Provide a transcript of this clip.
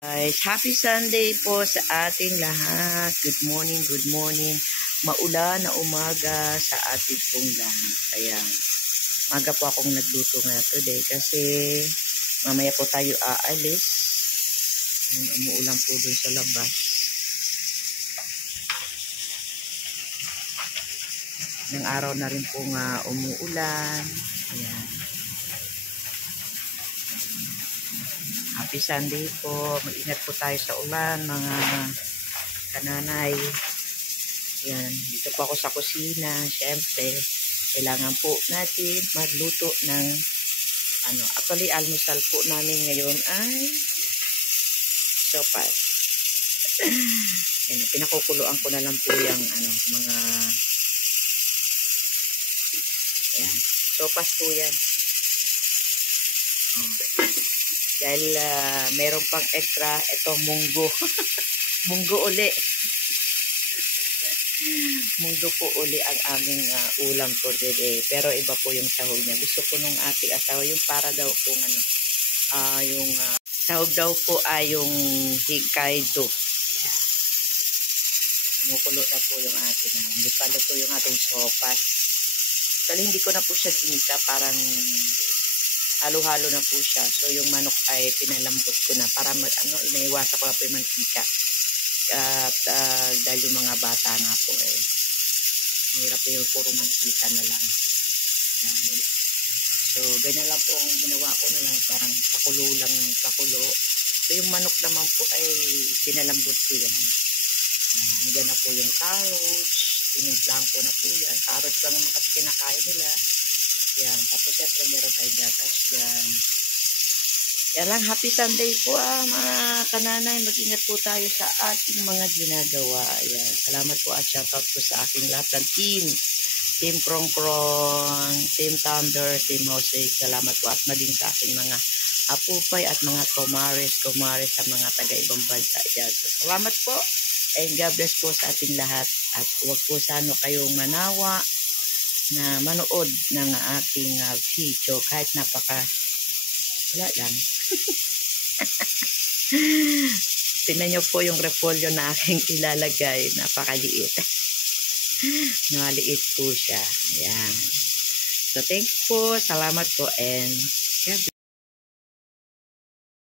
Guys, happy Sunday po sa ating lahat. Good morning, good morning. Maulan na umaga sa ating pong lahat. Ayan, maga po akong nagluto nga today kasi mamaya po tayo aalis. Ayan, umuulan po dun sa labas. Nang araw na rin po nga umuulan. Ayan. Happy Sunday po. Mag-ingat po tayo sa ulan, mga kananay. Yan. Dito po ako sa kusina. Siyempre, kailangan po natin magluto ng actually, almusal po namin ngayon ay sopas. Yan. Pinakukuluan ko na lang po yung mga yan. Sopas po yan. Dahil meron pang extra, ito munggo. Munggo uli. Munggo po uli ang aming ulam for the day. Pero iba po yung sahog niya. Gusto ko nung ating asawa, yung para daw po yung sahog daw po ay yung Hokkaido. Mukulo na po yung ating. Hindi pala po yung ating sopas. Actually, hindi ko na po siya ginisa. Parang halo-halo na po siya. So, yung manok ay pinalambot ko na para inaiwasan ko na po yung mantika. At dahil yung mga bata nga po mahirap po yung puro mantika na lang. Yan. So, ganyan lang po ang ginawa ko na lang. Parang pakulo lang ng pakulo. So, yung manok naman po ay pinalambot ko yan. Hanggang na po yung carrots. Pinimplahan ko na po yan. Carrots lang naman kasi kinakain nila. Yan. Tapos siyempre meron tayong gatas dyan. Yan lang. Happy Sunday po mga kananay. Mag-ingat po tayo sa ating mga ginagawa. Yan. Salamat po at shoutout po sa aking lahat ng team. Team Krong Krong, Team Thunder, Team Mosaic. Salamat po at maging sa aking mga apupay at mga kumares sa mga taga-ibang bansa dyan. So, salamat po. And God bless po sa ating lahat. At huwag po sana kayong manawa na manood ng aking video kahit wala lang. Tingnan nyo po yung repolyo na aking ilalagay. Napakaliit. Maliit po siya. Ayan. So, thanks po. Salamat po and